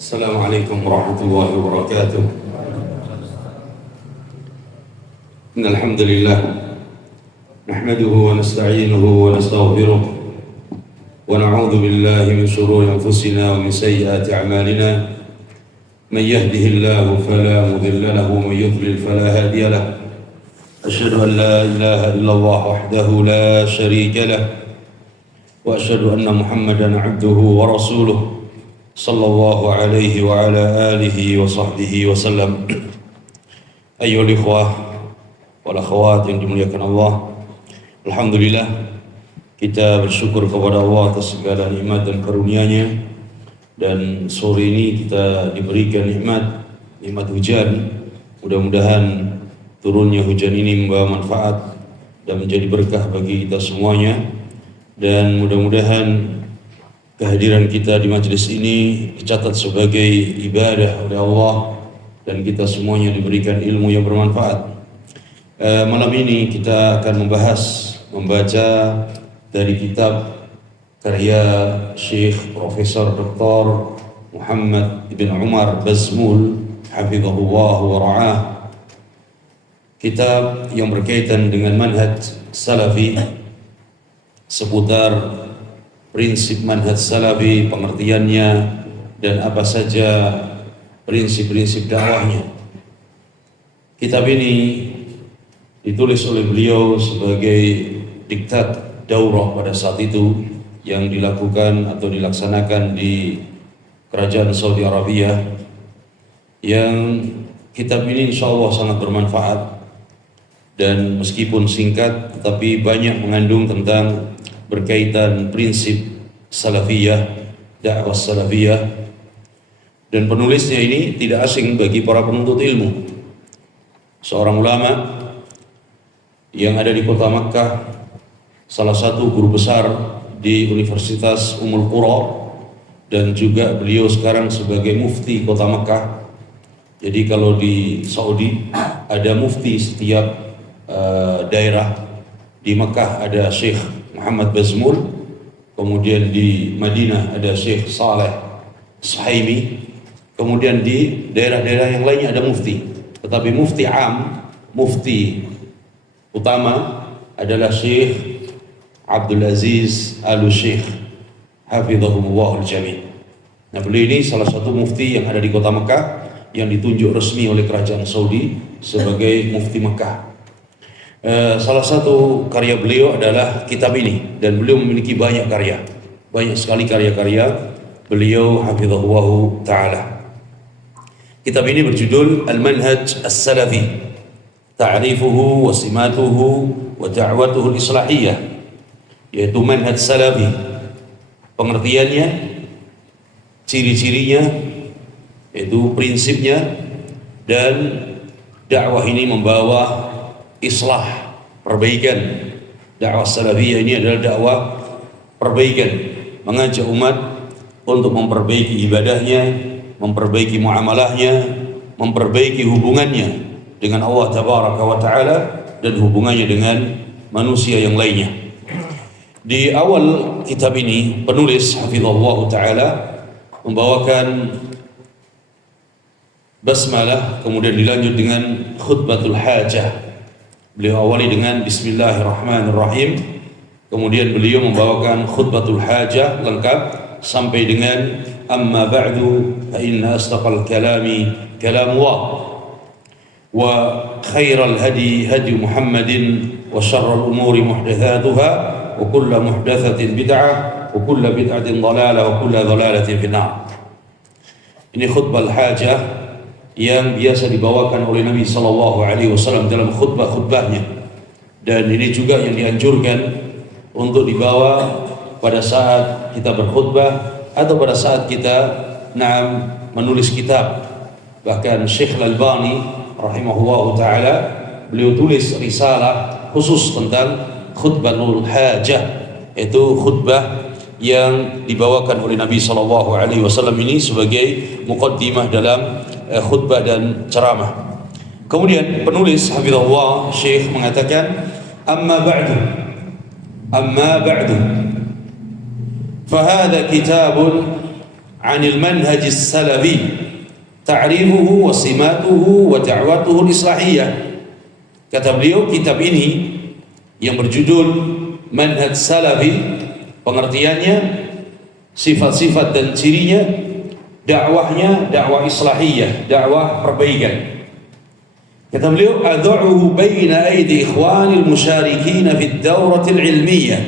السلام عليكم ورحمة الله وبركاته. إن الحمد لله نحمده ونستعينه ونستغفره ونعوذ بالله من شرور أنفسنا ومن سيئات أعمالنا. من يهده الله فلا مضل له ومن يضلل فلا هادي له. أشهد أن لا إله إلا الله وحده لا شريك له وأشهد أن محمدا عبده ورسوله صلى الله عليه وعلى آله وصحبه وسلم. أيها الإخوة والأخوات yang dimuliakan Allah, alhamdulillah kita bersyukur kepada Allah atas segala nikmat dan karunia-Nya. Dan sore ini kita diberikan nikmat hujan. Mudah-mudahan turunnya hujan ini membawa manfaat dan menjadi berkah bagi kita semuanya. Dan mudah-mudahan kehadiran kita di majelis ini dicatat sebagai ibadah oleh Allah dan kita semuanya diberikan ilmu yang bermanfaat. Malam ini kita akan membaca dari kitab karya Syekh Profesor Dr. Muhammad ibn Umar Bazmul hafizahullah wa ra'ah. Kitab yang berkaitan dengan manhaj salafi, seputar prinsip manhaj salafi, pengertiannya dan apa saja prinsip-prinsip dakwahnya. Kitab ini ditulis oleh beliau sebagai diktat daurah pada saat itu yang dilakukan atau dilaksanakan di kerajaan Saudi Arabia, yang kitab ini insya Allah sangat bermanfaat dan meskipun singkat tetapi banyak mengandung tentang berkaitan prinsip salafiyah, dakwah salafiyah. Dan penulisnya ini tidak asing bagi para penuntut ilmu. Seorang ulama yang ada di kota Makkah, salah satu guru besar di Universitas Ummul Qura, dan juga beliau sekarang sebagai mufti kota Makkah. Jadi kalau di Saudi ada mufti setiap daerah. Di Makkah ada Syekh Muhammad Bazmul, kemudian di Madinah ada Syekh Saleh Suhaimi, kemudian di daerah-daerah yang lainnya ada mufti. Tetapi mufti utama adalah Syekh Abdul Aziz Al-Syekh hafizahumullah al-jami'. Nah, beliau ini salah satu mufti yang ada di kota Mekah yang ditunjuk resmi oleh kerajaan Saudi sebagai mufti Mekah. Salah satu karya beliau adalah kitab ini, dan beliau memiliki banyak sekali karya-karya beliau hafizahullah ta'ala. Kitab ini berjudul Al-Manhaj As-Salafi, Ta'rifuhu wa Simatuhu wa Da'watuhu Al-Islahiyah, yaitu manhaj salafi, pengertiannya, ciri-cirinya, yaitu prinsipnya, dan dakwah ini membawa islah, perbaikan. Dakwah salafiyah ini adalah dakwah perbaikan, mengajak umat untuk memperbaiki ibadahnya, memperbaiki muamalahnya, memperbaiki hubungannya dengan Allah tabaraka wa ta'ala dan hubungannya dengan manusia yang lainnya. Di awal kitab ini penulis hafizahullah ta'ala membawakan basmalah, kemudian dilanjut dengan khutbatul hajah. Beliau awali dengan bismillahirrahmanirrahim, kemudian beliau membawakan khutbatul hajah lengkap sampai dengan amma ba'du fa inna astaqal kalami kalamullah wa khairal hadi hadi Muhammadin wa syarral umuri muhdatsatuha wa kullu muhdatsatin bid'ah wa kullu bid'atin dhalalah wa kullu dhalalatin finnar. Ini khutbah hajah yang biasa dibawakan oleh Nabi SAW dalam khutbah-khutbahnya, dan ini juga yang dianjurkan untuk dibawa pada saat kita berkhutbah atau pada saat kita menulis kitab. Bahkan Syekh Al-Albani rahimahullah ta'ala beliau tulis risalah khusus tentang khutbatul hajah, yaitu khutbah yang dibawakan oleh Nabi SAW ini sebagai muqaddimah dalam khutbah dan ceramah. Kemudian penulis hafizahullah Syekh mengatakan amma ba'du fahadha kitabun 'anil manhajis salafi ta'rifuhu wa simatuhu wa da'watuhu al-islahiyah. Kata beliau, kitab ini yang berjudul Manhaj Salafi, pengertiannya, sifat-sifat dan cirinya, dakwahnya, dakwah islahiyah, dakwah perbaikan. Kata beliau, ad'uhu baina aidi ikhwanil musyarikin fi ad-dawratil ilmiyah.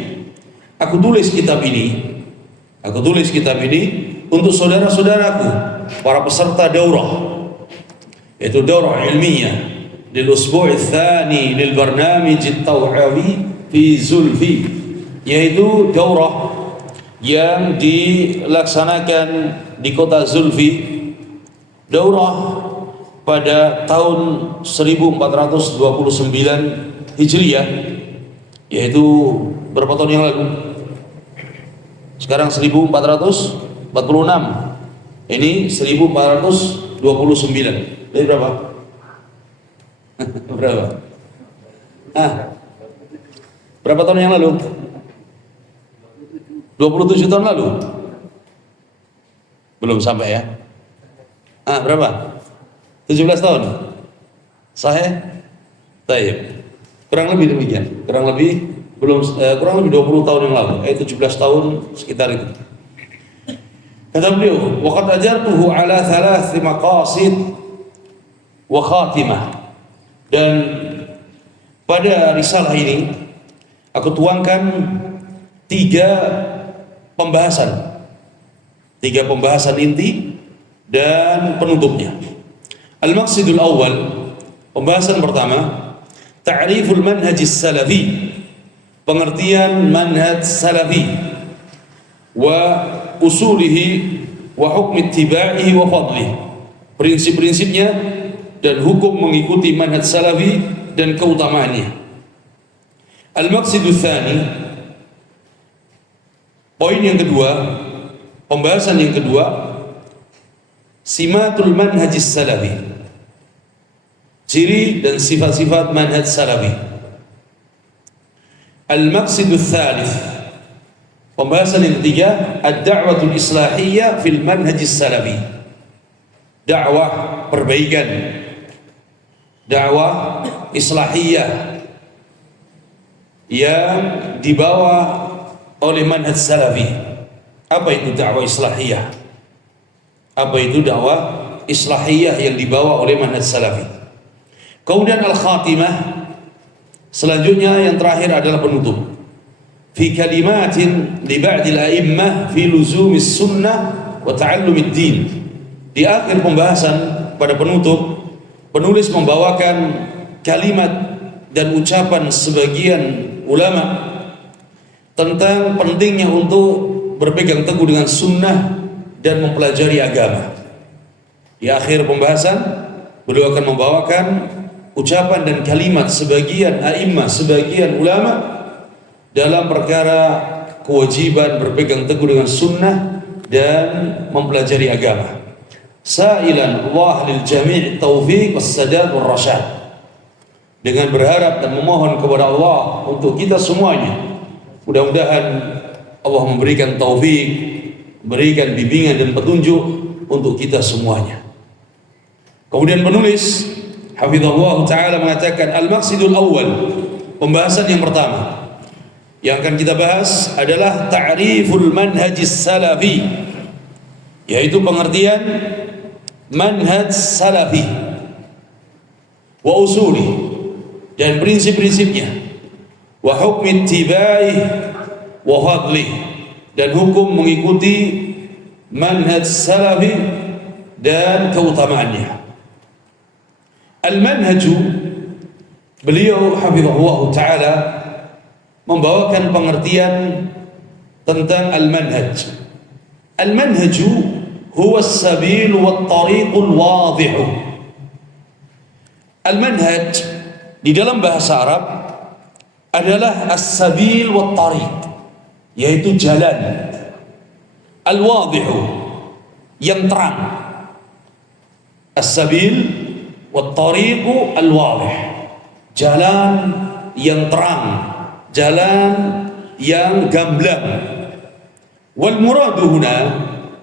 Aku tulis kitab ini untuk saudara-saudaraku, para peserta daurah, yaitu daurah ilmiah lil usbu' ats-tsani lil barnamij at-taw'awi fi Zulfi, yaitu daurah yang dilaksanakan di kota Zulfi, daurah pada tahun 1429 Hijriah, yaitu berapa tahun yang lalu? Sekarang 1446, ini 1429. Jadi berapa? Berapa? Berapa tahun yang lalu? 27 tahun lalu? Belum sampai ya? Berapa? 17 tahun? Sahih? Taib. Kurang lebih demikian. Kurang lebih 20 tahun yang lalu. 17 tahun sekitar itu. Kata beliau, waqad ajartuhu ala thalath maqasid wa khatimah. Dan pada risalah ini aku tuangkan tiga pembahasan inti dan penutupnya. Al-maqsidul awal, pembahasan pertama, ta'riful manhajis salafi, pengertian manhaj salafi, wa usulihi wa hukm ittiba'ihi wa fadlihi, prinsip-prinsipnya dan hukum mengikuti manhaj salafi dan keutamaannya. Al-maqsidul tsani, poin yang kedua, pembahasan yang kedua, simatul manhajis salafi, ciri dan sifat-sifat manhaj salafi. Al-maqsidul tsalits, pembahasan yang ketiga, ad-da'watul islahiyah fil manhajis salafi, dakwah perbaikan, dakwah islahiyah yang dibawa oleh manhaj salafi. Apa itu dakwah islahiyah? Apa itu dakwah islahiyah yang dibawa oleh manhaj salafi? Kemudian al-khatimah, selanjutnya yang terakhir adalah penutup. Fi kalimatin li ba'dil a'immah fi luzumis sunnah wa ta'allumid din. Di akhir pembahasan pada penutup, penulis membawakan kalimat dan ucapan sebagian ulama tentang pentingnya untuk berpegang teguh dengan sunnah dan mempelajari agama. Di akhir pembahasan, beliau akan membawakan ucapan dan kalimat sebagian a'immah, sebagian ulama dalam perkara kewajiban berpegang teguh dengan sunnah dan mempelajari agama. Sa'ilan Allah lil jami' taufiq was-sadad wal rasyad, dengan berharap dan memohon kepada Allah untuk kita semuanya, mudah-mudahan Allah memberikan taufik, berikan bimbingan dan petunjuk untuk kita semuanya. Kemudian penulis hafizahullah ta'ala mengatakan, al-maqsidul awal, pembahasan yang pertama yang akan kita bahas adalah ta'riful manhajis salafi, yaitu pengertian manhaj salafi wa usuli, dan prinsip-prinsipnya, wa hukmi ittiba'i wa fadlih, dan hukum mengikuti manhaj salafi dan keutamaannya. Al-manhaju, beliau hafizahullah ta'ala membawakan pengertian tentang al-manhaj. Al-manhaju huwa as-sabil wa at-tariqul wadih. Al-manhaj di dalam bahasa Arab adalah as-sabil wa at-tariq, yaitu jalan, al-wadih, yang terang. As-sabil wa at-tariq al-wadih, jalan yang terang, jalan yang gamblang. Wal muradu huna,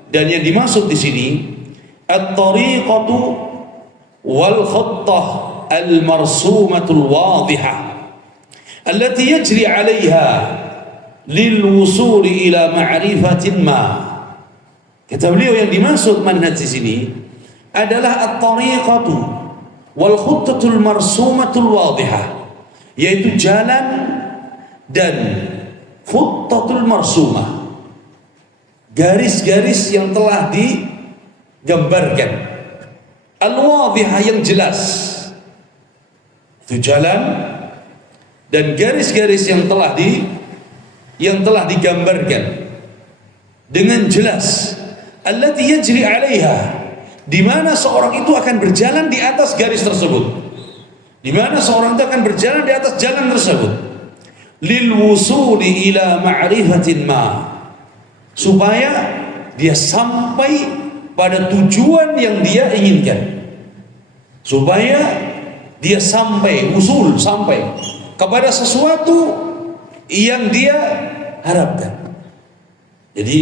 Dan yang dimaksud di sini at-tariqatu wal khattah al-marsumatul wadihah allati yajri 'alayha lil wusul ila ma'rifatin ma. Kata beliau, yang dimaksud manhaj di sini adalah at-tariqatu wal khattatul marsumatul wadihah, yaitu jalan dan khattatul marsumah, garis-garis yang telah digambarkan, al-wadhihah yang jelas, itu jalan dan garis-garis yang telah digambarkan dengan jelas, allati yajri 'alaiha, di mana seorang itu akan berjalan di atas garis tersebut, di mana seorang itu akan berjalan di atas jalan tersebut, lil wusuli ila ma'rifatin ma, supaya dia sampai pada tujuan yang dia inginkan, supaya dia sampai kepada sesuatu yang dia harapkan. Jadi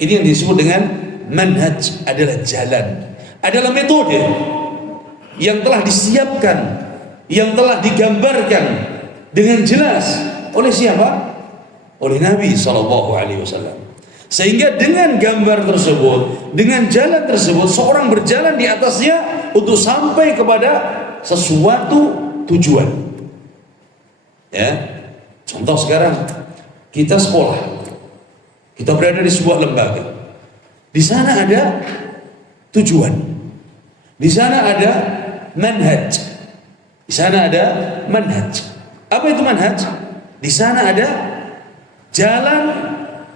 ini yang disebut dengan manhaj, adalah jalan, adalah metode yang telah disiapkan, yang telah digambarkan dengan jelas oleh siapa? Oleh Nabi SAW. Sehingga dengan gambar tersebut, dengan jalan tersebut, seorang berjalan di atasnya untuk sampai kepada sesuatu tujuan. Ya, contoh sekarang kita sekolah, kita berada di sebuah lembaga, di sana ada tujuan, di sana ada manhaj, di sana ada manhaj. Apa itu manhaj? Di sana ada jalan,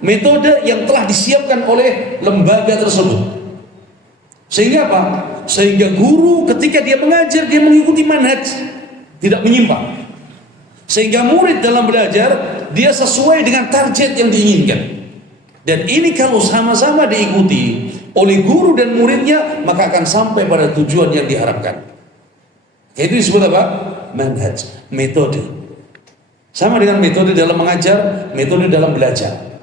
metode yang telah disiapkan oleh lembaga tersebut. Sehingga apa? Sehingga guru ketika dia mengajar, dia mengikuti manhaj, tidak menyimpang. Sehingga murid dalam belajar, dia sesuai dengan target yang diinginkan. Dan ini kalau sama-sama diikuti oleh guru dan muridnya, maka akan sampai pada tujuan yang diharapkan. Itu disebut apa? Manhaj, metode. Sama dengan metode dalam mengajar, metode dalam belajar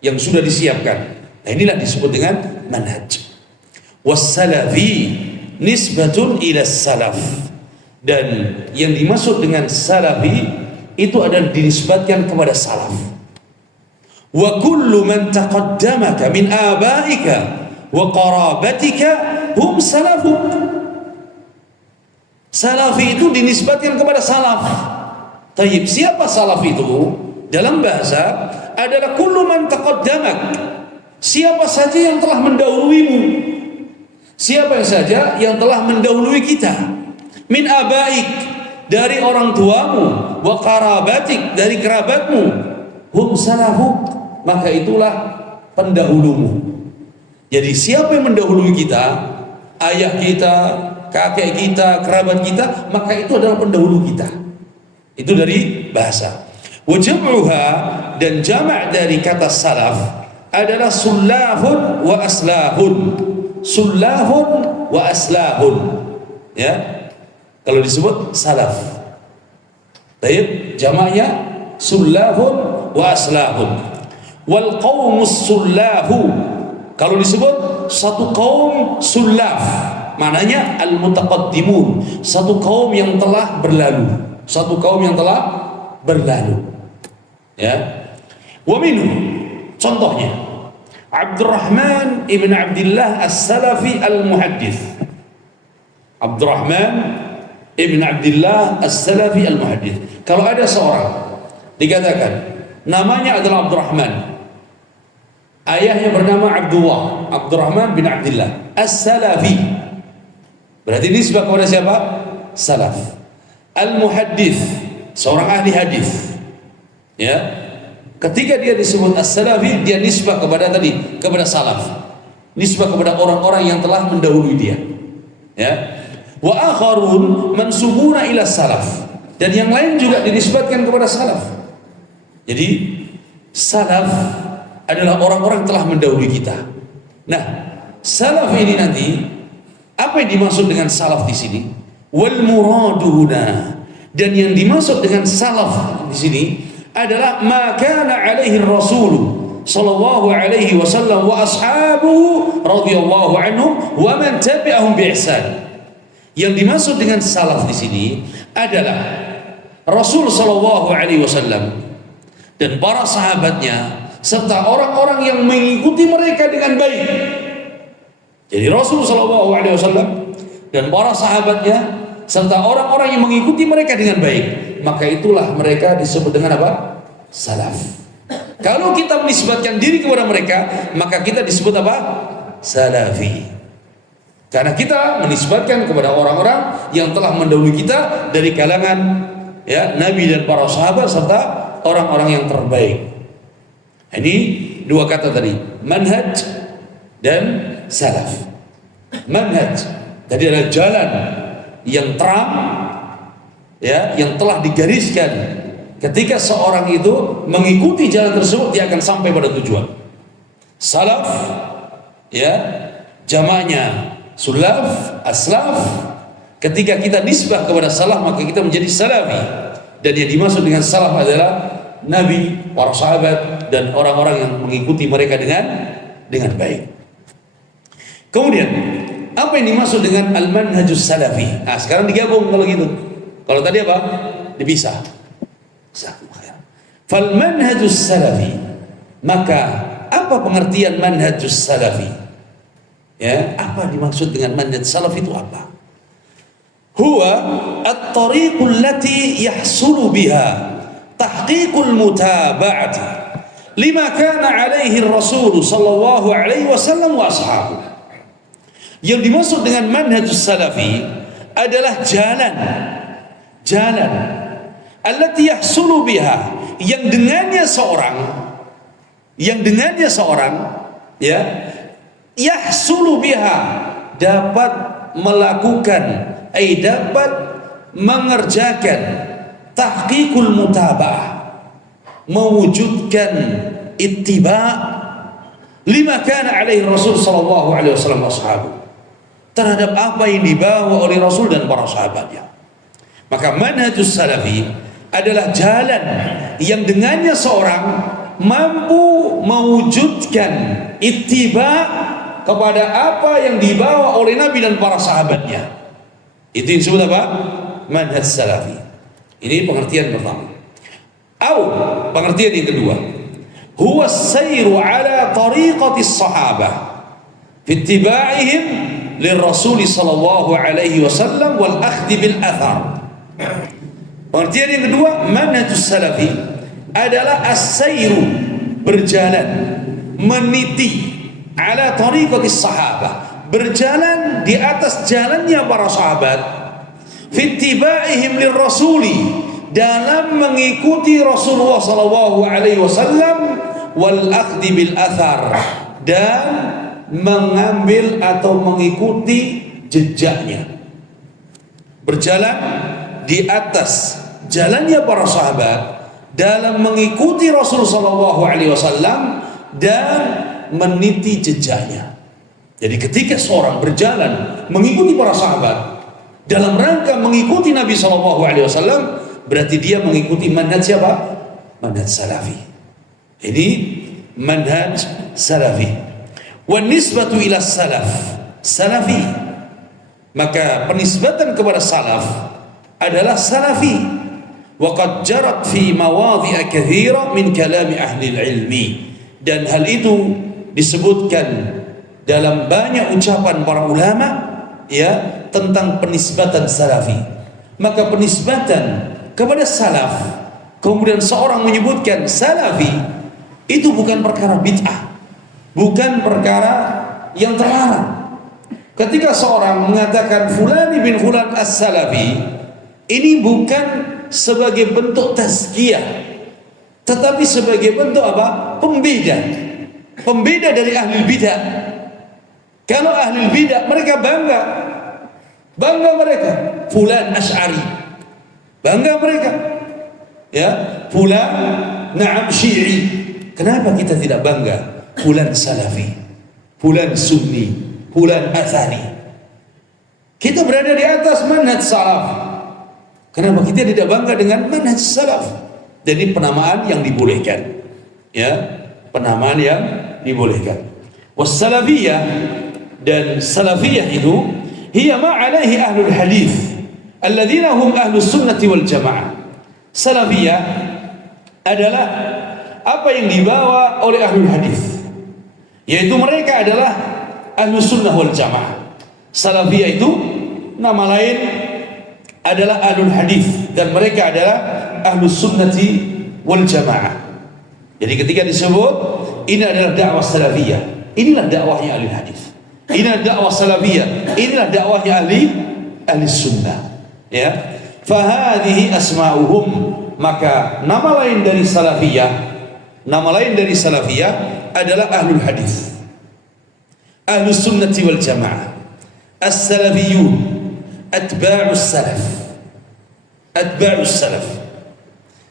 yang sudah disiapkan. Nah, inilah disebut dengan manhaj. Was-salafi nisbatun ila salaf. Dan yang dimaksud dengan salafi itu adalah dinisbatkan kepada salaf. Wa kullu man taqaddamaka min abaika wa qarabatika hum salafuk. Salafi itu dinisbatkan kepada salaf. Tayyib, siapa salaf itu? Dalam bahasa adalah kullu man taqaddamak, siapa saja yang telah mendahuluimu, siapa saja yang telah mendahului kita, min abaik, dari orang tuamu, wa qarabatik, dari kerabatmu, hum salafuk, maka itulah pendahulumu. Jadi siapa yang mendahului kita, ayah kita, kakek kita, kerabat kita, maka itu adalah pendahulu kita. Itu dari bahasa. Wajam'uha, dan jamak dari kata salaf adalah sullahun wa aslahun. Sullahun wa aslahun. Ya. Kalau disebut salaf. Baik, jamaknya sullahun wa aslahun. Wal qaumus sullahu. Kalau disebut satu kaum sullaf, maknanya al-mutaqaddimun, satu kaum yang telah berlalu. Satu kaum yang telah berlalu. Ya. Wa minhu, contohnya Abdurrahman ibn Abdillah As-Salafi Al-Muhaddith. Abdurrahman ibn Abdillah As-Salafi Al-Muhaddith. Kalau ada seorang dikatakan namanya adalah Abdurrahman, ayahnya bernama Abdullah, Abdurrahman bin Abdillah As-Salafi, berarti ini nisbah kepada siapa? Salaf. Al-Muhaddith, seorang ahli hadis. Ya. Ketika dia disebut as-salafi, dia nisbah kepada salaf. Nisbah kepada orang-orang yang telah mendahului dia. Ya. Wa akharun mansubuna ila salaf. Dan yang lain juga dinisbatkan kepada salaf. Jadi salaf adalah orang-orang yang telah mendahului kita. Nah, salaf ini nanti apa yang dimaksud dengan salaf di sini? Wal muraduna, dan yang dimaksud dengan salaf di sini adalah ma kana alaihi rasul sallallahu alaihi wasallam wa ashabuhu radhiyallahu anhum wa man tabi'ahum bi ihsan. Yang dimaksud dengan salaf di sini adalah Rasul sallallahu alaihi wasallam dan para sahabatnya serta orang-orang yang mengikuti mereka dengan baik. Jadi Rasul sallallahu alaihi wasallam dan para sahabatnya serta orang-orang yang mengikuti mereka dengan baik, maka itulah mereka disebut dengan apa? Salaf. Kalau kita menisbatkan diri kepada mereka, maka kita disebut apa? Salafi. Karena kita menisbatkan kepada orang-orang yang telah mendahului kita dari kalangan ya Nabi dan para sahabat serta orang-orang yang terbaik. Ini dua kata tadi, manhaj dan salaf. Manhaj tadi adalah jalan yang terang ya, yang telah digariskan. Ketika seorang itu mengikuti jalan tersebut, dia akan sampai pada tujuan. Salaf ya, jamaknya sulaf, aslaf. Ketika kita nisbah kepada salaf, maka kita menjadi salafi. Dan yang dimaksud dengan salaf adalah Nabi, para sahabat, dan orang-orang yang mengikuti mereka dengan baik. Kemudian, apa yang dimaksud dengan al-manhajus salafi? Nah, sekarang digabung kalau gitu. Kalau tadi apa? Dipisah. Fal manhajus salafi, maka apa pengertian manhajus salafi? Ya, apa dimaksud dengan manhaj salaf itu apa? Huwa at-tariqul lati yahsulu biha tahqiqul mutaba'ati lima kana alaihi ar-rasul sallallahu alaihi wasallam wa ashabuhu. Yang dimaksud dengan manhajus salafi adalah jalan allati yahsulu biha, yang dengannya seorang ya yahsulu biha dapat melakukan dapat mengerjakan tahqiqul mutaba'ah, mewujudkan ittiba' lima kana alaihi Rasul sallallahu alaihi wasallam washabu, terhadap apa yang dibawa oleh Rasul dan para sahabatnya. Maka manhajus salafi adalah jalan yang dengannya seorang mampu mewujudkan ittiba' kepada apa yang dibawa oleh Nabi dan para sahabatnya. Itu yang disebut apa? Manhaj salafi. Ini pengertian pertama. Pengertian yang kedua, huwa as-sayru ala tariqati as-sahabah fi ittiba'ihim lirrasul sallallahu alaihi wasallam wal akhdh bil athar. Pengertian yang kedua, manhajus salafi adalah as-sayru, berjalan, meniti, ala tariqati as-sahabah, berjalan di atas jalannya para sahabat, fi ittiba'ihim lirrasuli, dalam mengikuti Rasulullah sallallahu alaihi wasallam, wal akhdhi bil athar, dan mengambil atau mengikuti jejaknya. Berjalan di atas jalannya para sahabat dalam mengikuti Rasul sallallahu alaihi wasallam dan meniti jejaknya. Jadi ketika seorang berjalan mengikuti para sahabat dalam rangka mengikuti Nabi sallallahu alaihi wasallam, berarti dia mengikuti manhaj siapa? Manhaj salafi. Ini manhaj salafi. Wan nisbatu ila salaf salafi, maka penisbatan kepada salaf adalah salafi. Wa qad jarat fi mawadhi'a katsira min kalami ahli ilmi, dan hal itu disebutkan dalam banyak ucapan para ulama ya tentang penisbatan salafi. Maka penisbatan kepada salaf, kemudian seorang menyebutkan salafi, itu bukan perkara bid'ah, bukan perkara yang terlarang. Ketika seorang mengatakan fulani bin fulan as-salafi, ini bukan sebagai bentuk tazkiyah, tetapi sebagai bentuk apa? Pembeda dari ahli bidah. Kalau ahli bidah mereka bangga mereka fulan Asy'ari, bangga mereka ya fulan na'am Syi'i. Kenapa kita tidak bangga fulan salafi, fulan sunni, fulan athari? Kita berada di atas manhaj salaf. Kenapa kita tidak bangga dengan manhaj salaf? Jadi penamaan yang dibolehkan ya, penamaan yang dibolehkan. Wassalafiyah, dan salafiyah itu hiya ma alaihi ahlul hadis alladzina hum ahlus sunnati wal jamaah. Salafiyah adalah apa yang dibawa oleh ahlul hadis, yaitu mereka adalah ahlus sunnah wal jamaah. Salafiyah itu nama lain adalah ahlul hadis, dan mereka adalah ahlus sunnati wal jamaah. Jadi ketika disebut ini adalah dakwah salafiyah, inilah dakwahnya ahli hadis. Inilah dakwah salafiyah, inilah dakwahnya ahli sunnah. Ya, fahadhihi asma'uhum, maka nama lain dari salafiyah, nama lain dari salafiyah adalah ahlul hadis, ahlus sunnati wal jamaah, as-salafiyun, atba'us salaf, atba'us salaf.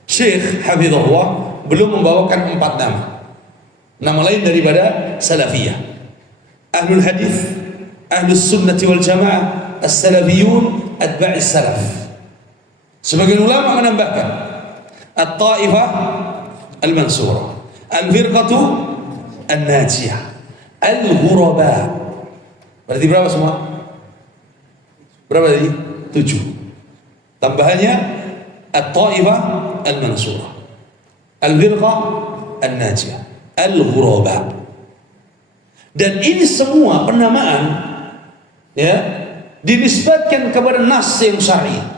Syekh hafizahullah belum membawakan 4 nama. Nama lain daripada salafiyah: ahlul hadis, ahlus sunnati wal jamaah, as-salafiyun, atba'is salaf. Sebagian ulama menambahkan at-taifah al-mansurah, al-firqatu an-najiyah, al-ghuraba. Berarti berapa semua? Berapa tadi? 7. Tambahannya at-taifah al-mansurah, al-firqah an-najiyah, al-ghuraba. Dan ini semua penamaan ya dinisbatkan kepada nas yang syar'i.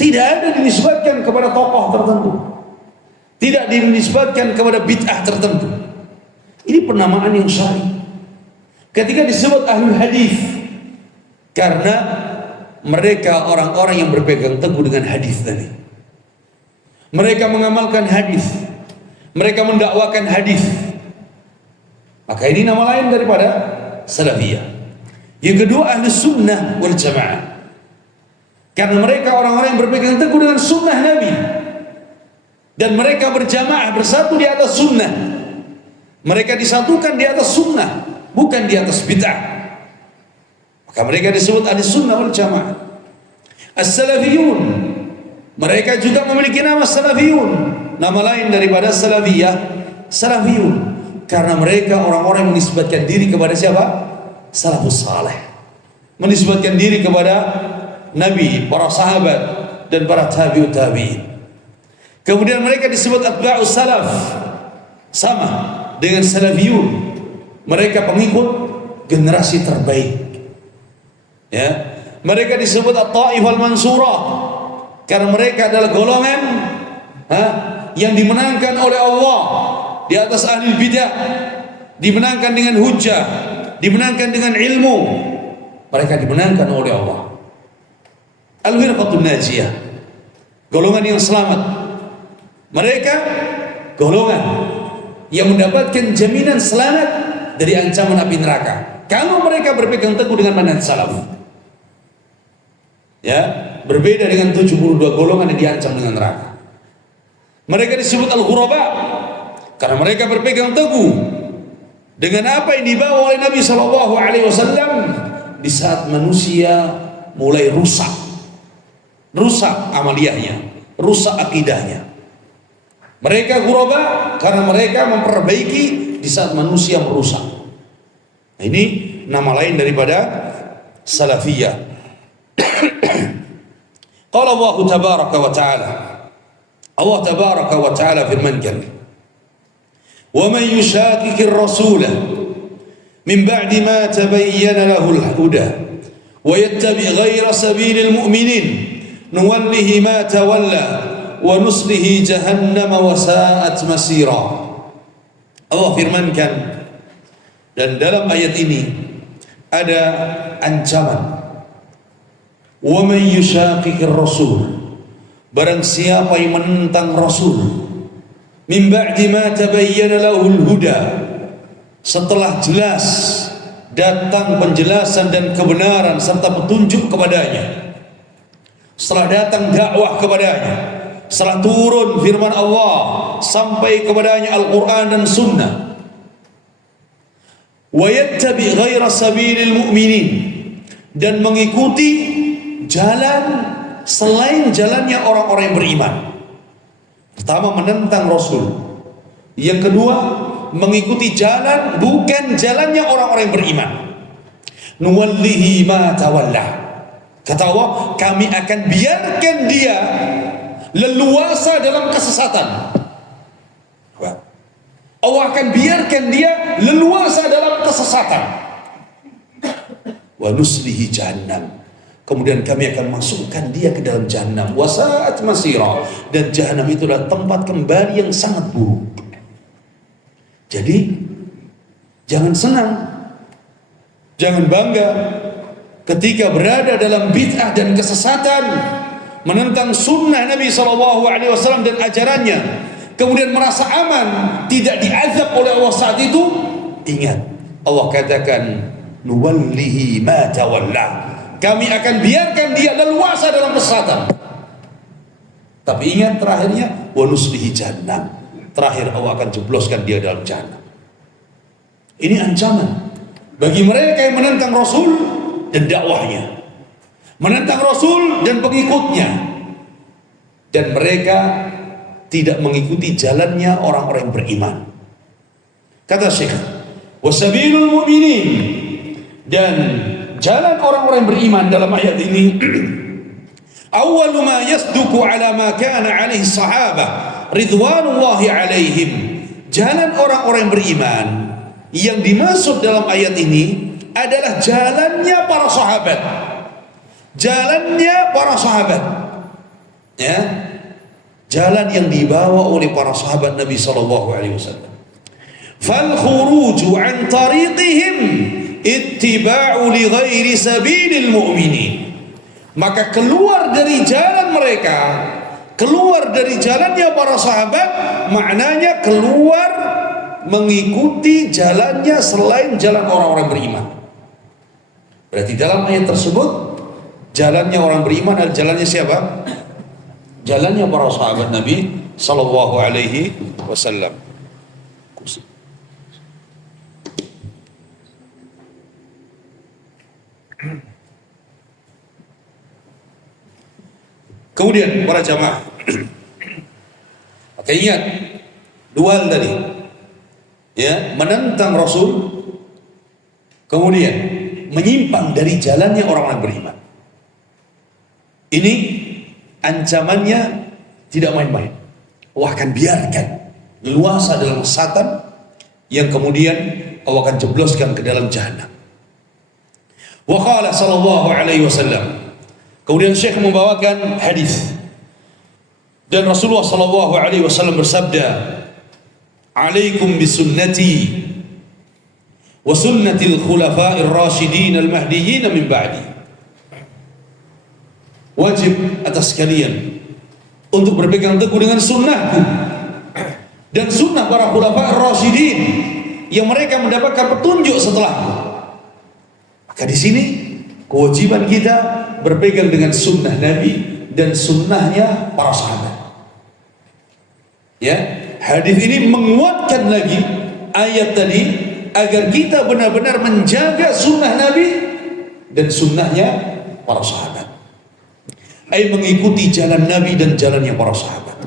Tidak ada dinisbatkan kepada tokoh tertentu. Tidak dinisbatkan kepada bid'ah tertentu. Ini penamaan yang syar'i. Ketika disebut ahlul hadis, karena mereka orang-orang yang berpegang teguh dengan hadis tadi. Mereka mengamalkan hadis, mereka mendakwakan hadis. Maka ini nama lain daripada salafiyah. Yang kedua, ahli sunnah wal jamaah, karena mereka orang-orang yang berpegang teguh dengan sunnah Nabi, dan mereka berjamaah bersatu di atas sunnah. Mereka disatukan di atas sunnah, bukan di atas bid'ah. Maka mereka disebut ahli sunnah wal jamaah. As-salafiyun, mereka juga memiliki nama salafiyun, nama lain daripada salafiyah, salafiyun, karena mereka orang-orang yang menisbatkan diri kepada siapa? Salafus saleh, menisbatkan diri kepada Nabi, para sahabat, dan para tabi'ut tabi'in. Kemudian mereka disebut atba'us salaf, sama dengan salafiyun, mereka pengikut generasi terbaik. Ya, mereka disebut at-taifah al-mansurah, karena mereka adalah golongan yang dimenangkan oleh Allah di atas ahli bidah, dimenangkan dengan hujjah, dimenangkan dengan ilmu. Mereka dimenangkan oleh Allah. Al-firqatun najiyah, golongan yang selamat. Mereka golongan yang mendapatkan jaminan selamat dari ancaman api neraka kalau mereka berpegang teguh dengan manhaj salaf. Ya, berbeda dengan 72 golongan yang diancam dengan neraka. Mereka disebut al-ghuraba karena mereka berpegang teguh dengan apa yang dibawa oleh Nabi SAW di saat manusia mulai rusak amaliyahnya, rusak akidahnya. Mereka ghuraba karena mereka memperbaiki di saat manusia merusak. Nah, ini nama lain daripada salafiyah. Qala Allah tabaraka wa ta'ala, Allah tabaraka wa ta'ala firmankan, ومن يشاكك الرسول من بعد ما تبين له الهدى ويتبع غير سبيل المؤمنين نوله ما تولى ونصله جهنم وساءت مسيرا. Allah firmankan, dan dalam ayat ini ada ancaman. ومن يشاكك الرسول, barang siapa yang menentang Rasul, min ba'di ma tabayyana lahul huda, setelah jelas datang penjelasan dan kebenaran serta petunjuk kepadanya, setelah datang dakwah kepadanya, setelah turun firman Allah sampai kepadanya Al-Quran dan Sunnah, wa yattabi ghaira sabilil mu'minin, dan mengikuti jalan selain jalannya orang-orang yang beriman. Pertama, menentang Rasul. Yang kedua, mengikuti jalan bukan jalannya orang-orang yang beriman. Nuwallihi ma tawalla. Kata Allah, kami akan biarkan dia leluasa dalam kesesatan. Allah akan biarkan dia leluasa dalam kesesatan. Wa nuslihi jahannam. Kemudian kami akan masukkan dia ke dalam jahannam. Wa sa'at masira. Dan jahannam itulah tempat kembali yang sangat buruk. Jadi jangan senang, jangan bangga ketika berada dalam bid'ah dan kesesatan, menentang sunnah Nabi SAW dan ajarannya, kemudian merasa aman, tidak diazab oleh Allah saat itu. Ingat, Allah katakan, nuwallihi ma tawalla. Kami akan biarkan dia leluasa dalam kesesatan. Tapi ingat terakhirnya, wa nuslihi jahannam. Terakhir Allah akan jebloskan dia dalam jahannam. Ini ancaman bagi mereka yang menentang Rasul dan dakwahnya, menentang Rasul dan pengikutnya, dan mereka tidak mengikuti jalannya orang-orang yang beriman. Kata Syekh, wasabilul mu'minin, dan jalan orang-orang yang beriman dalam ayat ini, awwalu ma yasduku ala ma kana alaihi sahabah ridwanullahi alaihim. Jalan orang-orang yang beriman yang dimaksud dalam ayat ini adalah jalannya para sahabat. Jalannya para sahabat, ya, jalan yang dibawa oleh para sahabat Nabi SAW. Fal khuruju an tariqihim ittiba'u li ghairi sabilil mu'minin. Maka keluar dari jalan mereka, keluar dari jalannya para sahabat, maknanya keluar mengikuti jalannya selain jalan orang-orang beriman. Berarti dalam ayat tersebut, jalannya orang beriman adalah jalannya siapa? Jalannya para sahabat Nabi sallallahu alaihi wasallam. Kemudian para jamaah, maka ingat dua hal tadi, ya, menentang Rasul, kemudian menyimpang dari jalannya orang-orang beriman. Ini ancamannya tidak main-main. Allah akan biarkan leluasa dalam kesesatan yang kemudian Allah akan jebloskan ke dalam jahannam. Wa qala sallallahu alaihi wasallam. Kemudian Syekh membawakan hadis, dan Rasulullah sallallahu alaihi wasallam bersabda, "Alaikum bisunnati wa sunnatil khulafa'ir rasyidin al-mahdiyyin min ba'di." Wajib atas kalian untuk berpegang teguh dengan sunnahku dan sunnah para khulafa'ir rasyidin yang mereka mendapatkan petunjuk setelahku. Maka di sini kewajiban kita berpegang dengan sunnah Nabi dan sunnahnya para sahabat. Ya, hadis ini menguatkan lagi ayat tadi agar kita benar-benar menjaga sunnah Nabi dan sunnahnya para sahabat. Mengikuti jalan Nabi dan jalannya para sahabat.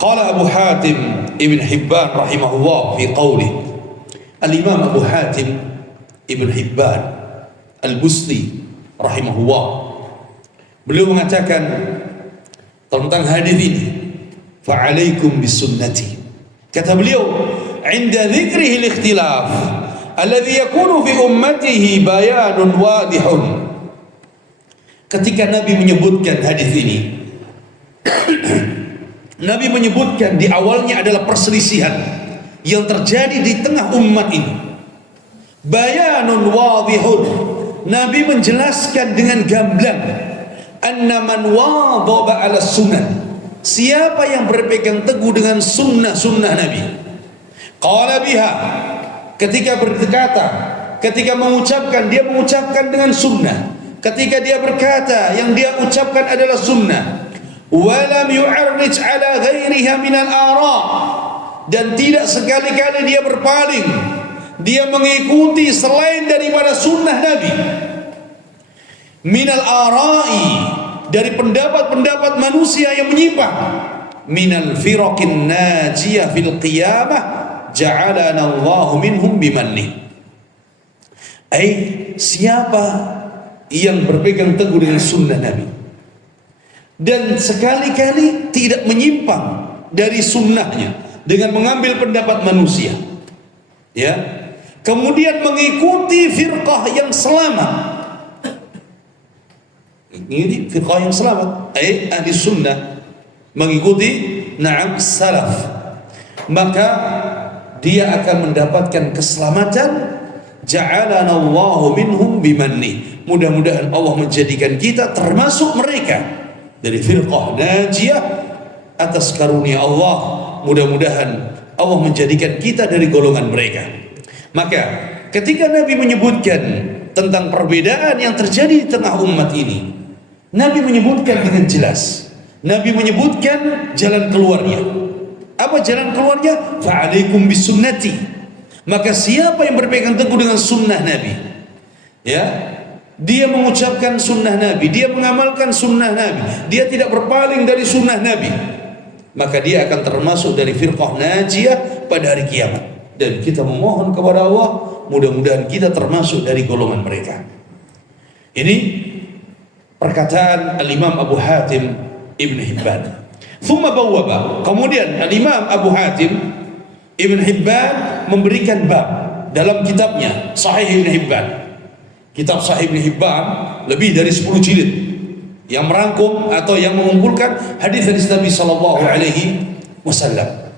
Qala Abu Hatim Ibn Hibban rahimahullah fi qawli. Al-Imam Abu Hatim Ibn Hibban Al-Busti rahimahullah, beliau mengatakan tentang hadis ini, fa'alaikum bisunnati. Kata beliau, inda dzikrihi al-ikhtilaf alladhi yakunu fi ummatihi bayanun wadihun. Ketika Nabi menyebutkan hadis ini, Nabi menyebutkan di awalnya adalah perselisihan yang terjadi di tengah umat ini. Bayanun wadihun. Nabi menjelaskan dengan gamblang, anna man wadhaba ala sunnah, siapa yang berpegang teguh dengan sunnah-sunnah Nabi, qala biha, ketika berkata, ketika mengucapkan, dia mengucapkan dengan sunnah, ketika dia berkata yang dia ucapkan adalah sunnah, walam yu'arrij ala ghairiha minal ara, dan tidak sekali-kali dia berpaling, dia mengikuti selain daripada sunnah Nabi, minal ara'i, dari pendapat-pendapat manusia yang menyimpang, minal firaqin najiyah fil qiyamah ja'alana Allahu minhum bimannih. Siapa yang berpegang teguh dengan sunnah Nabi dan sekali-kali tidak menyimpang dari sunnahnya dengan mengambil pendapat manusia, ya, kemudian mengikuti firqah yang selamat, ini firqah yang selamat, ahli sunnah, mengikuti salaf, maka dia akan mendapatkan keselamatan. Ja'alana Allahu minhum bimanni. Mudah-mudahan Allah menjadikan kita termasuk mereka dari firqah najiyah atas karunia Allah. Mudah-mudahan Allah menjadikan kita dari golongan mereka. Maka ketika Nabi menyebutkan tentang perbedaan yang terjadi di tengah umat ini, Nabi menyebutkan dengan jelas. Nabi menyebutkan jalan keluarnya. Apa jalan keluarnya? Fa'alaikum bisunnati. Maka siapa yang berpegang teguh dengan sunnah Nabi, ya, dia mengucapkan sunnah Nabi, dia mengamalkan sunnah Nabi, dia tidak berpaling dari sunnah Nabi, maka dia akan termasuk dari firqah najiyah pada hari kiamat. Dan kita memohon kepada Allah, mudah-mudahan kita termasuk dari golongan mereka. Ini perkataan Al-Imam Abu Hatim Ibn Hibban. Thumma bawwaba, kemudian Al-Imam Abu Hatim Ibn Hibban memberikan bab dalam kitabnya Sahih Ibn Hibban. Kitab Sahih Ibn Hibban lebih dari 10 jilid yang merangkum atau yang mengumpulkan hadis-hadis Nabi sallallahu alaihi wasallam.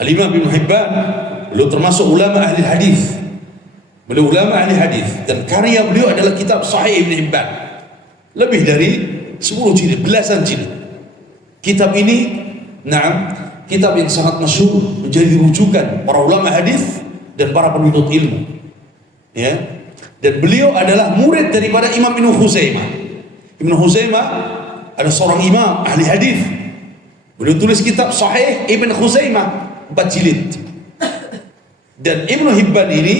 Al-Imam Ibn Hibban beliau termasuk ulama ahli hadis. Beliau ulama ahli hadis dan karya beliau adalah kitab Sahih Ibn Hibban. Lebih dari 10 jilid, belasan jilid. Kitab ini kitab yang sangat masyhur, menjadi rujukan para ulama hadis dan para penuntut ilmu, ya. Dan beliau adalah murid daripada Imam Ibnu Khuzaimah. Ibnu Khuzaimah adalah seorang imam ahli hadis. Beliau tulis kitab Sahih Ibnu Khuzaimah 4 jilid. Dan Ibnu Hibban ini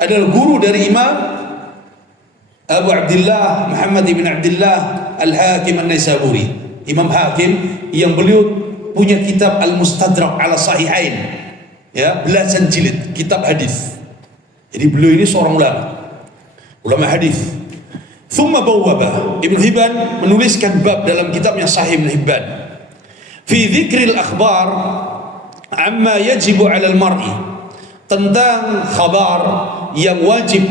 adalah guru dari Imam Abu Abdullah Muhammad ibn Abdullah Al-Hakim An-Naisaburi, Imam Hakim yang beliau punya kitab Al-Mustadrak ala Sahihain, ya, belasan jilid kitab hadis. Jadi beliau ini seorang ulama hadis. Thumma bawwaba, Ibn Hibban menuliskan bab dalam kitabnya Sahih Ibn Hibban fi dzikril akhbar amma yajibu 'ala al-mar'i, tentang kabar yang wajib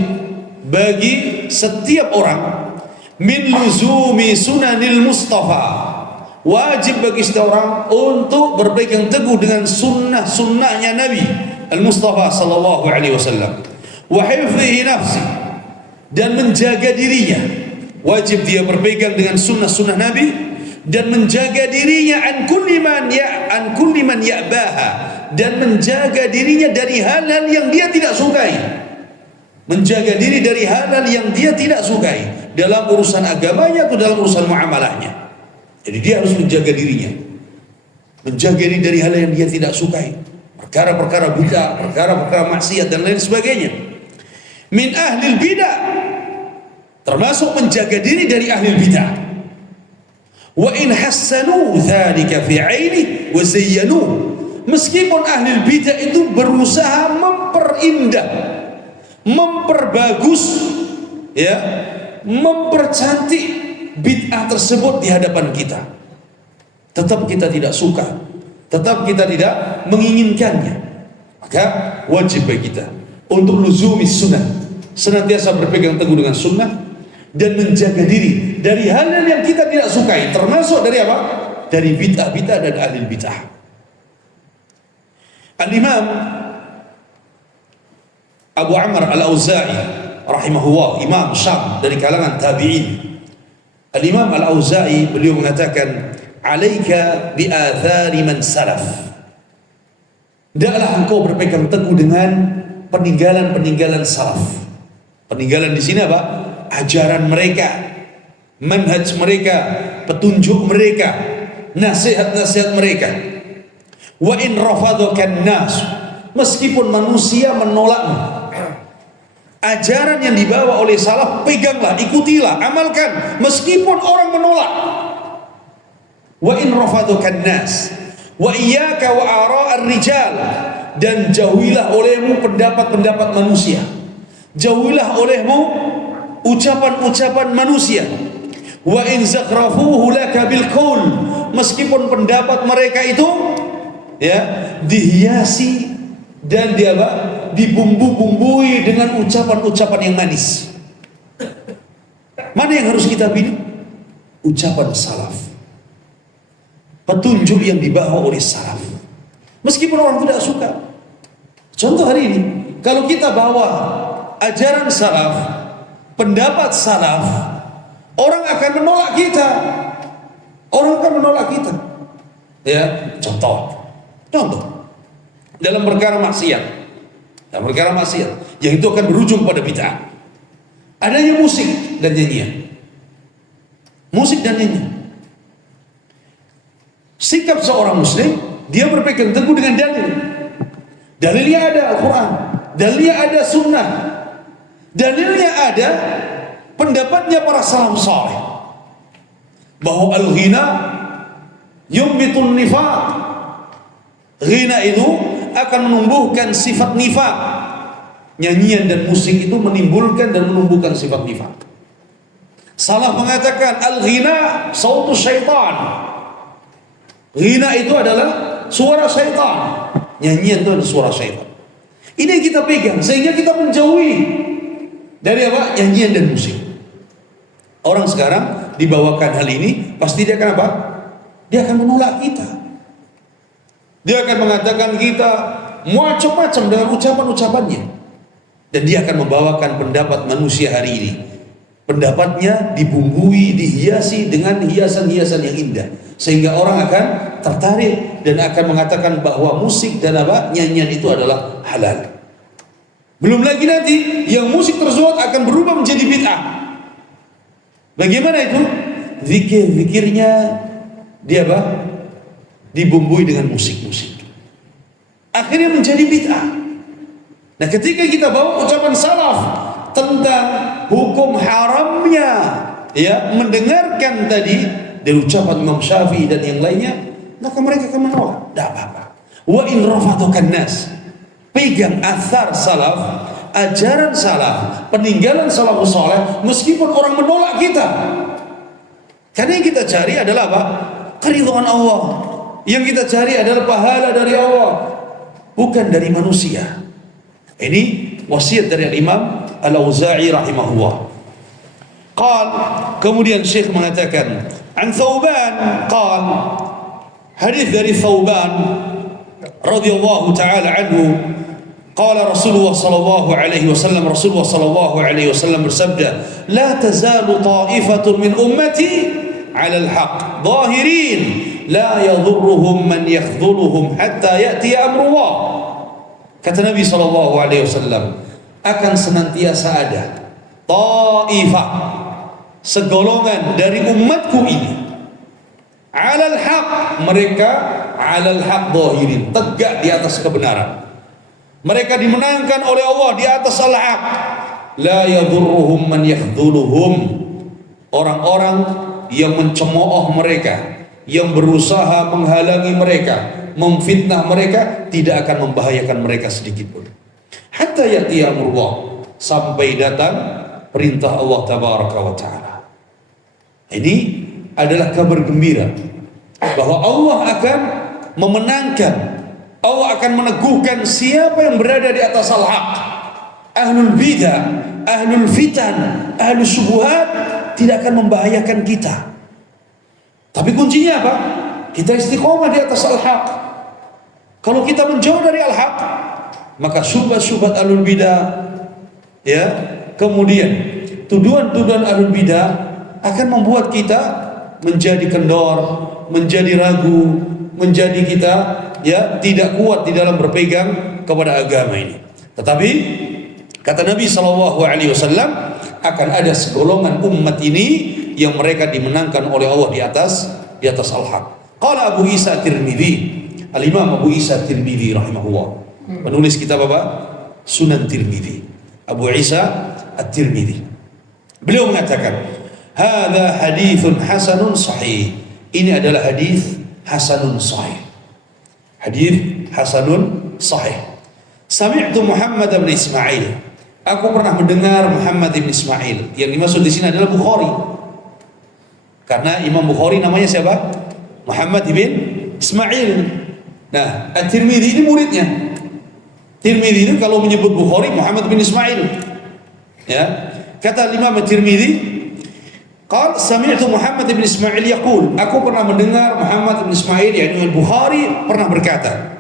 bagi setiap orang, min luzumi sunanil Mustafa, wajib bagi setiap orang untuk berpegang teguh dengan sunnahnya Nabi Al-Mustafa sallallahu alaihi wasallam, wa hifdhihi nafsi, dan menjaga dirinya. Wajib dia berpegang dengan sunnah Nabi dan menjaga dirinya an kulli man ya'baha, dan menjaga dirinya dari hal-hal yang dia tidak sukai. Menjaga diri dari hal-hal yang dia tidak sukai dalam urusan agamanya atau dalam urusan muamalahnya. Jadi dia harus menjaga dirinya, menjaga diri dari hal yang dia tidak sukai, perkara-perkara bid'ah, perkara-perkara maksiat dan lain sebagainya. Min ahlil bid'ah, termasuk menjaga diri dari ahli bid'ah. Wa in hassanu dzalika fi 'aini wa zayyanu, meskipun ahli bid'ah itu berusaha memperindah, memperbagus, ya, mempercantik bid'ah tersebut di hadapan kita, tetap kita tidak suka, tetap kita tidak menginginkannya. Maka wajib bagi kita untuk luzumi sunnah, senantiasa berpegang teguh dengan sunnah dan menjaga diri dari hal-hal yang kita tidak sukai, termasuk dari apa? Dari bid'ah-bid'ah dan ahli bid'ah. Al-Imam Abu Amr Al-Auza'i rahimahullah, imam Syam dari kalangan tabi'in. Al-Imam Al-Auza'i beliau mengatakan, alaika bi athari man salaf, hendaklah engkau berpegang teguh dengan peninggalan-peninggalan salaf. Peninggalan di sini apa? Ajaran mereka, manhaj mereka, petunjuk mereka, nasihat-nasihat mereka. Wa in rafadhakan nas, meskipun manusia menolakmu, ajaran yang dibawa oleh salaf peganglah, ikutilah, amalkan meskipun orang menolak. Wa in rafadukan nas wa iyyaka wa ara'ar rijal, dan jauhilah olehmu pendapat-pendapat manusia, jauhilah olehmu ucapan-ucapan manusia. Wa in zakhrafuhu laka bil qaul, meskipun pendapat mereka itu ya dihiasi dan dibumbu-bumbui dengan ucapan-ucapan yang manis. Mana yang harus kita pilih? Ucapan salaf, petunjuk yang dibawa oleh salaf, meskipun orang tidak suka. Contoh hari ini, kalau kita bawa ajaran salaf, pendapat salaf, orang akan menolak kita. Orang akan menolak kita. Ya, contoh dalam perkara maksiat, yang itu akan berujung pada bid'ah. Adanya musik dan nyanyian. Sikap seorang muslim, dia berpegang teguh dengan dalil. Dalilnya ada Al-Quran, dalilnya ada Sunnah, dalilnya ada pendapatnya para salafus saleh bahwa al-ghina yumbitun nifaq. Ghina itu akan menumbuhkan sifat nifaq. Nyanyian dan musik itu menimbulkan dan menumbuhkan sifat nifaq. Salaf mengatakan al-ghina sautu syaitan. Ghina itu adalah suara syaitan. Nyanyian itu adalah suara syaitan. Ini yang kita pegang sehingga kita menjauhi dari apa? Nyanyian dan musik. Orang sekarang dibawakan hal ini, pasti dia akan apa? Dia akan menolak kita. Dia akan mengatakan kita macam-macam dengan ucapan-ucapannya. Dan dia akan membawakan pendapat manusia hari ini. Pendapatnya dibumbui, dihiasi dengan hiasan-hiasan yang indah, sehingga orang akan tertarik dan akan mengatakan bahwa musik dan nyanyian itu adalah halal. Belum lagi nanti yang musik tersebut akan berubah menjadi bid'ah. Bagaimana itu? Zikir-zikirnya dia dibumbui dengan musik-musik, akhirnya menjadi bid'ah. Nah, ketika kita bawa ucapan salaf tentang hukum haramnya ya mendengarkan tadi dari ucapan Imam Syafi'i dan yang lainnya, maka mereka akan menolak. Tidak apa-apa. Wa in rafatukan nas, pegang athar salaf, ajaran salaf, peninggalan salafus saleh, meskipun orang menolak kita. Karena yang kita cari adalah apa? Keridhaan Allah. Yang kita cari adalah pahala dari Allah, bukan dari manusia. Ini wasiat dari Imam Al-Auza'i rahimahullah. Kemudian Syekh mengatakan, an Thauban qal, hadis dari Thauban radhiyallahu taala anhu, qala Rasulullah sallallahu alaihi wasallam, Rasulullah sallallahu alaihi wasallam bersabda, la tazalu ta'ifatun min ummati 'ala al-haq zahirin la yadhurruhum man yakhdhuluhum hatta ya'ti amrullah. Kata Nabi sallallahu alaihi wasallam, akan senantiasa ada ta'ifah, segolongan dari umatku ini, 'alal haq, mereka 'alal haq zahirin, tegak di atas kebenaran. Mereka dimenangkan oleh Allah di atas al-haq. La yadhurruhum man yakhdhuluhum, orang-orang yang mencemooh mereka, yang berusaha menghalangi mereka, memfitnah mereka, tidak akan membahayakan mereka sedikit pun. Hatta ya'ti amrullah, sampai datang perintah Allah tabaraka wa taala. Ini adalah kabar gembira bahwa Allah akan memenangkan, Allah akan meneguhkan siapa yang berada di atas al-haq. Ahlul bidah, ahlul fitan, ahlul syubhat tidak akan membahayakan kita. Tapi kuncinya apa? Kita istiqomah di atas al-haq. Kalau kita menjauh dari al-haq, maka syubhat-syubhat ahlul bidah, ya, kemudian tuduhan-tuduhan ahlul bidah akan membuat kita menjadi kendor, menjadi ragu, menjadi kita ya tidak kuat di dalam berpegang kepada agama ini. Tetapi kata Nabi sallallahu alaihi wasallam, akan ada segolongan umat ini yang mereka dimenangkan oleh Allah di atas al-haq. Qala Abu Isa At-Tirmidzi, Al-Imam Abu Isa At-Tirmidzi rahimahullah, penulis kitab apa? Sunan Tirmidzi, Abu Isa At-Tirmidzi. Beliau mengatakan, hadza haditsun hasanun sahih. Ini adalah hadis hasanun sahih. Hadis hasanun sahih. Sami'tu Muhammad bin Ismail. Aku pernah mendengar Muhammad bin Ismail. Yang dimaksud di sini adalah Bukhari. Karena Imam Bukhari namanya siapa? Muhammad bin Ismail. Nah, At-Tirmidzi ini muridnya. Tirmidzi itu kalau menyebut Bukhari Muhammad bin Ismail. Ya. Kata Imam At-Tirmidzi, qala sami'tu Muhammad bin Ismail yaqul, aku pernah mendengar Muhammad bin Ismail yakni Bukhari pernah berkata,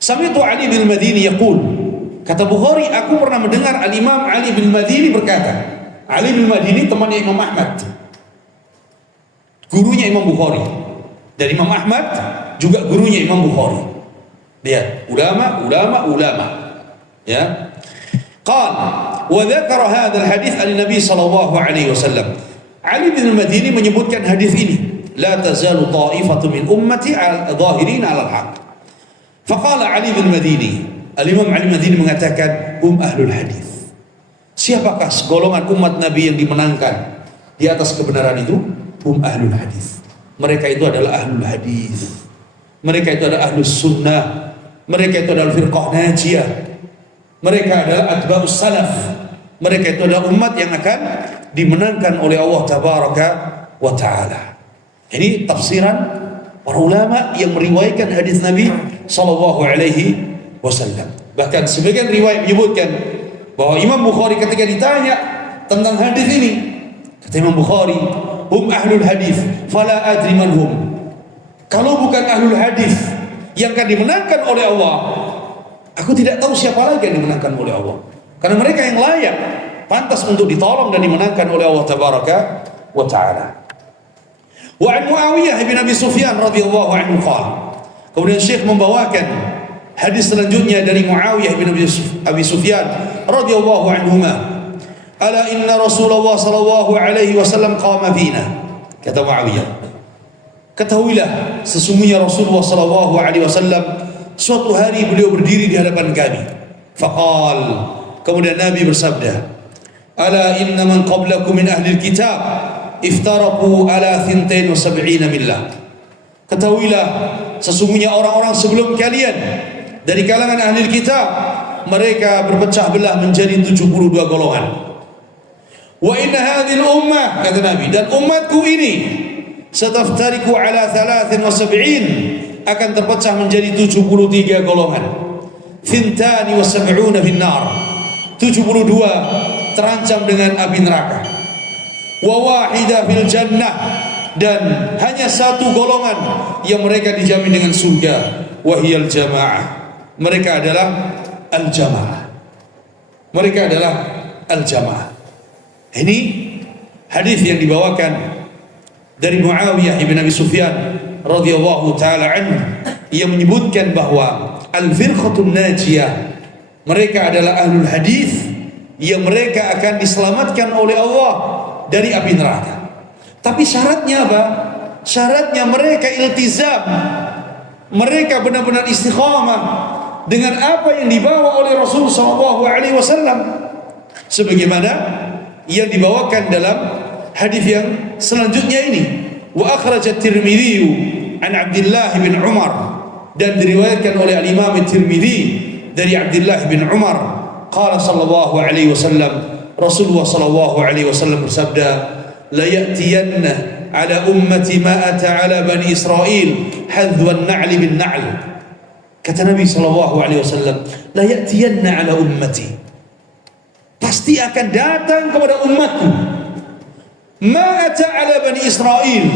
sami'tu Ali bin Madini yaqul, kata Bukhari, aku pernah mendengar Al-Imam Ali bin Madini berkata. Ali bin Madini temannya Imam Ahmad, gurunya Imam Bukhari. Dan Imam Ahmad juga gurunya Imam Bukhari. Lihat, ulama. Ya. Qal wa dzakara hadzal hadits an Nabi sallallahu alaihi wasallam. Ali bin Madini menyebutkan hadis ini, la tazalu ta'ifatu min ummati zahirin 'ala al-haq. Faqala Ali bin Madini, Al-Imam Ali bin Madini mengatakan, hum ahlul hadis. Siapakah segolongan umat Nabi yang dimenangkan di atas kebenaran itu? Hum ahlul hadis. Mereka itu adalah ahlul hadis. Mereka itu adalah ahlus sunnah. Mereka itu adalah firqah najiyah. Mereka adalah atba'us salaf. Mereka itu adalah umat yang akan dimenangkan oleh Allah tabaraka wa ta'ala. Ini tafsiran para ulama yang meriwayatkan hadis Nabi sallallahu alaihi wasallam. Bahkan sebagian riwayat menyebutkan bahwa Imam Bukhari ketika ditanya tentang hadis ini, kata Imam Bukhari, hum ahlul hadis fala adri man hum. Kalau bukan ahlul hadis yang akan dimenangkan oleh Allah, aku tidak tahu siapa lagi yang dimenangkan oleh Allah. Karena mereka yang layak, pantas untuk ditolong dan dimenangkan oleh Allah tabaraka wa ta'ala. Wa an Muawiyah bin Abi Sufyan radhiyallahu anhu qala. Kemudian Syekh membawakan hadis selanjutnya dari Muawiyah bin Abi Sufyan radhiyallahu anhuma. Ala inna Rasulullah sallallahu alaihi wasallam qama fina. Kata Muawiyah, ketahuilah sesungguhnya Rasulullah sallallahu alaihi wasallam suatu hari beliau berdiri di hadapan kami. Faqal, kemudian Nabi bersabda, ala inna man qablakum min ahli kitab iftaraku ala 72 millah. Ketahuilah sesungguhnya orang-orang sebelum kalian dari kalangan ahli kitab, mereka berpecah belah menjadi 72 golongan. Wa inna hadhil ummah, kata Nabi, dan umatku ini sataftariku ala 73, akan terpecah menjadi 73 golongan. Thintani wa sab'una fin nar, 72 terancam dengan api neraka. Wa wahidah fil jannah, dan hanya satu golongan yang mereka dijamin dengan surga. Wahiyal jamaah, mereka adalah al-jamaah. Mereka adalah al-jamaah. Ini hadis yang dibawakan dari Muawiyah bin Abi Sufyan radhiyallahu taala anhu, yang menyebutkan bahwa al-firqatun najiyah, mereka adalah ahlul hadis yang mereka akan diselamatkan oleh Allah dari api neraka. Tapi syaratnya apa? Syaratnya mereka iltizam, mereka benar-benar istiqamah dengan apa yang dibawa oleh Rasul sallallahu alaihi wasallam, sebagaimana yang dibawakan dalam hadis yang selanjutnya ini. Wa akhrajat Tirmidzi an Abdullah bin Umar, dan diriwayatkan oleh al-Imam Tirmidzi dari Abdullah bin Umar, qala sallallahu alaihi wasallam, Rasulullah sallallahu alaihi wasallam bersabda, la ya'tiyanna ala ummati ma ata ala bani Israil hadwa an-na'l bin na'l. Kata Nabi sallallahu alaihi wasallam, la ya'tiyanna ala ummati, pasti akan datang kepada umatku, ma ata ala bani Israil,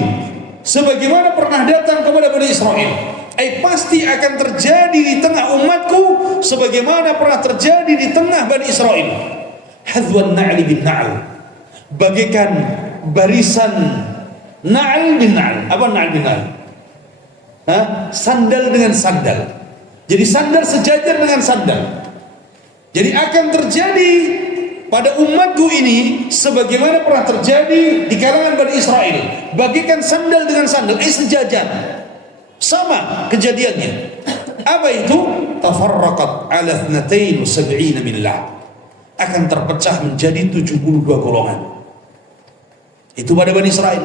sebagaimana pernah datang kepada Bani Israel. Pasti akan terjadi di tengah umatku sebagaimana pernah terjadi di tengah Bani Israel. Hadwan na'li bin na'l, bagaikan barisan na'l bin na'l. Apa na'l bin na'l? Sandal dengan sandal. Jadi sandal sejajar dengan sandal. Jadi akan terjadi pada umatku ini sebagaimana pernah terjadi di kalangan Bani Israel, bagaikan sandal dengan sandal, sejajar, sama kejadiannya. Apa itu? Tafarraqat ala 72 millah, akan terpecah menjadi 72 golongan. Itu pada Bani Israel.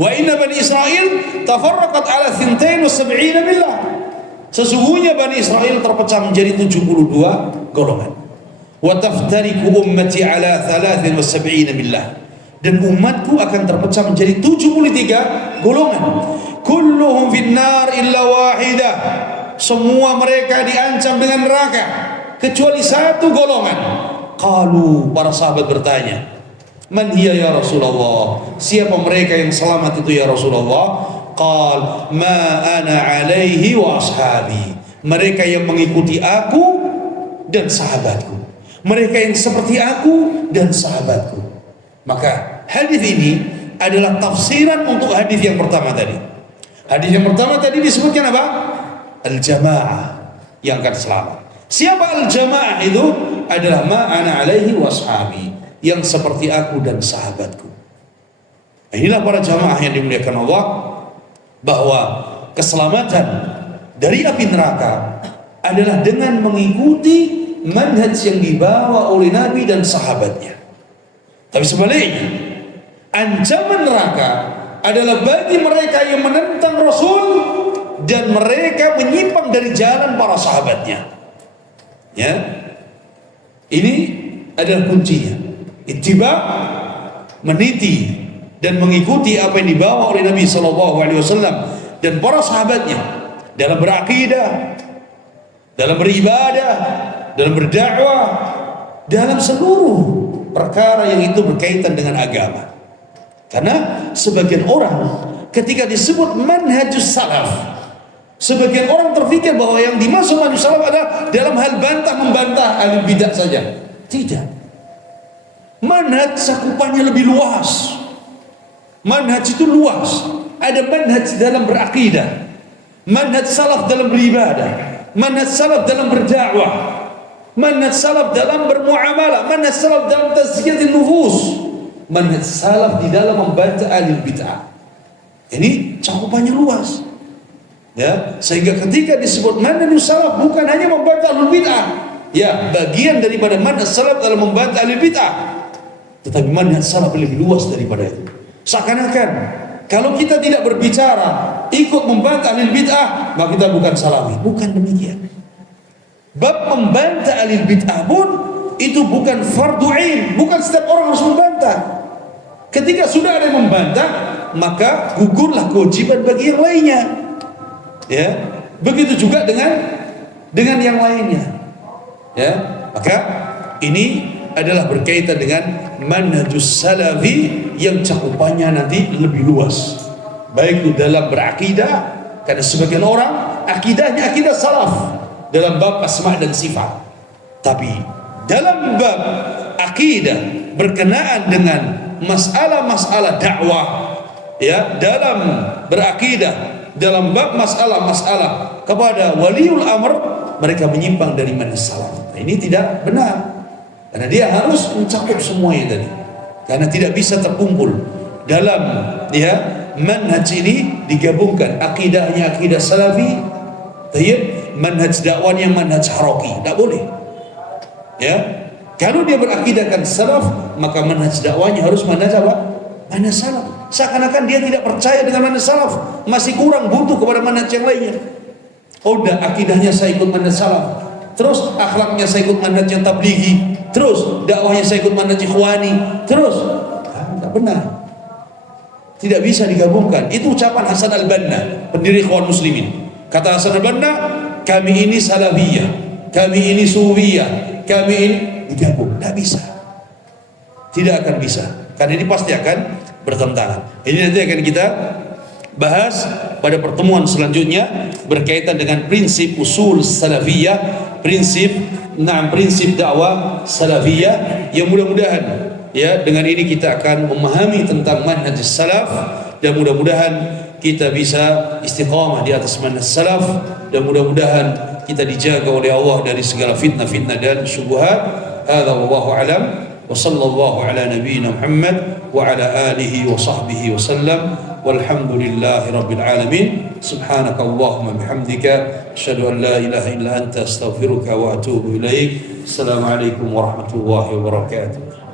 Wa inna Bani Israel tafarraqat ala 72 millah, Sesungguhnya Bani Israel terpecah menjadi 72 golongan. Wa taftariku ummati ala 73 millah. Dan umatku akan terpecah menjadi 73 golongan. Kulluhum finnar illa wahidah. Semua mereka diancam dengan neraka kecuali satu golongan. Qalu, para sahabat bertanya, man hiya ya Rasulullah? Siapa mereka yang selamat itu ya Rasulullah? Qal ma ana alaihi wa ashabi. Mereka yang mengikuti aku dan sahabatku. Mereka yang seperti aku dan sahabatku. Maka hadis ini adalah tafsiran untuk hadis yang pertama tadi. Hadis yang pertama tadi disebutkan apa? Al-jamaah, yang akan selamat. Siapa al-jamaah itu? Adalah ma ana alaihi wa ashabi, yang seperti aku dan sahabatku. Inilah para jamaah yang dimuliakan Allah, bahwa keselamatan dari api neraka adalah dengan mengikuti manhaj yang dibawa oleh Nabi dan sahabatnya. Tapi sebaliknya, ancaman neraka adalah bagi mereka yang menentang Rasul dan mereka menyimpang dari jalan para sahabatnya. Ya, ini adalah kuncinya. Ittiba, meniti dan mengikuti apa yang dibawa oleh Nabi SAW dan para sahabatnya dalam berakidah, dalam beribadah, dalam berdakwah, dalam seluruh perkara yang itu berkaitan dengan agama. Karena sebagian orang ketika disebut manhajus salaf, sebagian orang terfikir bahwa yang dimaksud manhajus salaf adalah dalam hal membantah ahli bidah saja. Tidak. Manhaj cakupannya lebih luas. Manhaj itu luas. Ada manhaj dalam berakidah, manhaj salaf dalam beribadah, manhaj salaf dalam berdakwah, manhaj salaf dalam bermuamalah, manhaj salaf dalam tazkiyatin nufus, manhaj salaf di dalam membantah ahli bid'ah. Ini cakupannya luas. Ya, sehingga ketika disebut manhaj salaf bukan hanya membantah ahli bid'ah, ya, bagian daripada manhaj salaf dalam membantah ahli bid'ah, tetapi manhaj salaf lebih luas daripada itu. Seakan-akan kalau kita tidak berbicara ikut membantah ahli bid'ah, maka kita bukan salafi. Bukan demikian. Bab membantah ahli bid'ah pun itu bukan fardu ain, bukan setiap orang harus membantah. Ketika sudah ada yang membantah, maka gugurlah kewajiban bagi yang lainnya. Ya, begitu juga dengan yang lainnya. Ya, maka ini adalah berkaitan dengan manhajus salafi yang cakupannya nanti lebih luas, baik itu dalam berakidah, karena sebagian orang akidahnya akidah salaf dalam bab asma dan sifat, tapi dalam bab akidah berkenaan dengan masalah-masalah dakwah, ya, dalam berakidah dalam bab masalah-masalah kepada waliul amr, mereka menyimpang dari manhaj salaf. Nah, ini tidak benar. Karena dia harus mencakup semuanya tadi. Karena tidak bisa terkumpul dalam manhaj ini digabungkan akidahnya akidah salafi, manhaj dakwahnya manhaj haraki. Tidak boleh. Ya, kalau dia berakidahkan salaf, maka manhaj dakwahnya harus manhaj apa? Manhaj salaf. Seakan-akan dia tidak percaya dengan manhaj salaf, masih kurang, butuh kepada manhaj yang lainnya. Oh, udah, akidahnya saya ikut manhaj salaf, terus akhlaknya saya ikut manhajnya tablighi, terus dakwahnya saya ikut manhaj ikhwani, terus tidak benar, tidak bisa digabungkan. Itu ucapan Hasan al-Banna, pendiri Ikhwan Muslimin. Kata Hasan al-Banna, kami ini salafiyah, kami ini sufiyah, kami ini digabung. Tidak bisa, tidak akan bisa, karena ini pasti akan bertentangan. Ini nanti akan kita bahas pada pertemuan selanjutnya berkaitan dengan prinsip usul salafiyah, prinsip dakwah salafiyah, yang mudah-mudahan ya dengan ini kita akan memahami tentang manhaj salaf, dan mudah-mudahan kita bisa istiqamah di atas manhaj salaf, dan mudah-mudahan kita dijaga oleh Allah dari segala fitnah-fitnah dan syubhat. Hadza wallahu alam, wa sallallahu ala nabiyyina Muhammad wa ala alihi wa sahbihi wa sallam. Walhamdulillahi rabbil alamin. Subhanaka Allahumma bihamdika asyhadu an la ilaha illa anta astaghfiruka wa atubu ilaik. Assalamualaikum warahmatullahi wabarakatuh.